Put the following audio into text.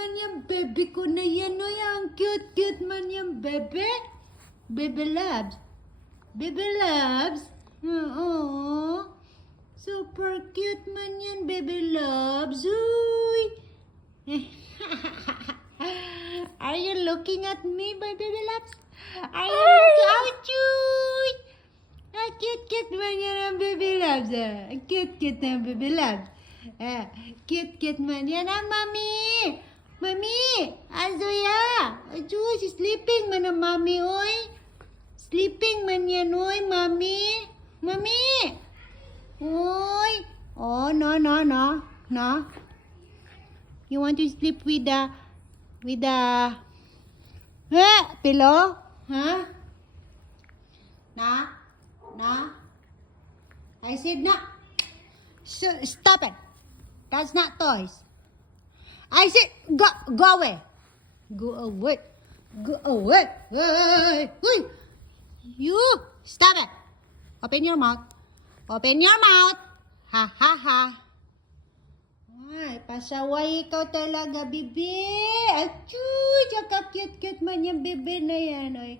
man yung baby ko na yan, oy. Ang cute-cute man yung baby. Baby loves. Baby loves. Oo. Super cute man yan, baby loves. Uy. Are you looking at me, my baby loves? Are you looking at you? Cute man yan ang baby loves. Cute ang baby loves. Cute man yan ang mami. Mami, Azoya. Ajoy, sleeping man ang mami, oy. Sleeping man yan, oy, mami. Mami. Oy. Oh, no. You want to sleep with the pillow? Huh? No. I said no. Stop it. That's not toys. I said go away. Go away. Hey. You stop it. Open your mouth. Ha. Ay, pasaway ikaw talaga, bibi. Achoo, tsaka cute man yung bebe na yan, oy.